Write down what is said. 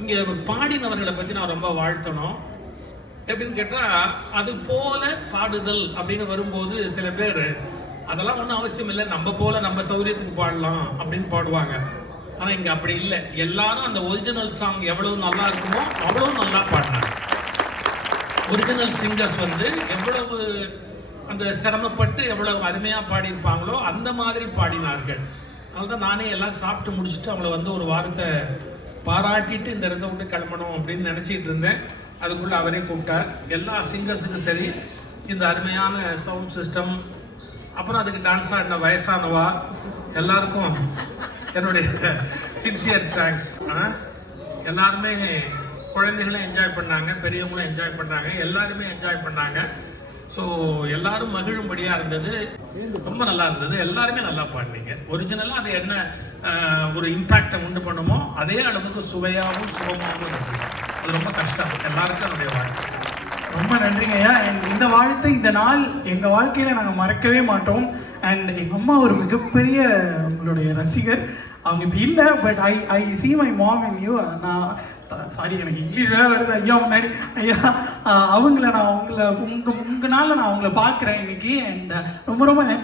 இங்கே பாடினவர்களை பற்றி நான் ரொம்ப வாழ்த்தணும். எப்படின்னு கேட்டால், அது போல பாடுதல் அப்படின்னு வரும்போது சில பேர் அதெல்லாம் ஒன்றும் அவசியம் இல்லை, நம்ம போல நம்ம சௌரியத்துக்கு பாடலாம் அப்படின்னு பாடுவாங்க. ஆனால் இங்கே அப்படி இல்லை. எல்லாரும் அந்த ஒரிஜினல் சாங் எவ்வளவு நல்லா இருக்குமோ அவ்வளவு நல்லா பாடினாங்க. ஒரிஜினல் சிங்கர்ஸ் எவ்வளவு அந்த சிரமப்பட்டு எவ்வளவு அருமையாக பாடியிருப்பாங்களோ அந்த மாதிரி பாடினார்கள். அதனால்தான் நானே எல்லாம் சாப்பிட்டு முடிச்சுட்டு அவங்கள ஒரு வாரத்தை பாராட்டிட்டு இந்த இடத்த விட்டு கிளம்பணும் அப்படின்னு நினச்சிட்டு இருந்தேன். அதுக்குள்ளே அவரே கூப்பிட்டார். எல்லா சிங்கர்ஸுக்கும் சரி, இந்த அருமையான சவுண்ட் சிஸ்டம், அப்புறம் அதுக்கு டான்ஸ் ஆடின வயசானவா எல்லாருக்கும் என்னுடைய சின்சியர் தேங்க்ஸ். எல்லாருமே குழந்தைகளும் என்ஜாய் பண்ணாங்க, பெரியவங்களும் என்ஜாய் பண்ணாங்க, எல்லாருமே என்ஜாய் பண்ணாங்க. ஸோ எல்லாரும் மகிழும்படியாக இருந்தது, ரொம்ப நல்லா இருந்தது. எல்லாருமே நல்லா பாடினீங்க. ஒரிஜினலாக அது என்ன ஒரு இம்பேக்டை உண்டு பண்ணுமோ அதே அளவுக்கு சுவையாகவும் சுகமாகவும் இருந்தது. அது ரொம்ப கஷ்டம். எல்லாருக்கும் என்னுடைய வாழ்க்கை. ரொம்ப நன்றிங்க ஐயா. இந்த வாழ்த்தை, இந்த நாள் எங்கள் வாழ்க்கையில் நாங்கள் மறக்கவே மாட்டோம். அண்ட் எங்கள் அம்மா ஒரு மிகப்பெரிய உங்களுடைய ரசிகர். அவங்க இப்போ இல்லை, but I see my mom in you. நான் சாரி, எனக்கு இங்கிலீஷ் வேறு வருது ஐயா முன்னாடி. ஐயா அவங்கள நான் உங்கள் நாளில் நான் அவங்கள பார்க்குறேன் இன்னைக்கு. அண்ட் ரொம்ப ரொம்ப நன்றி.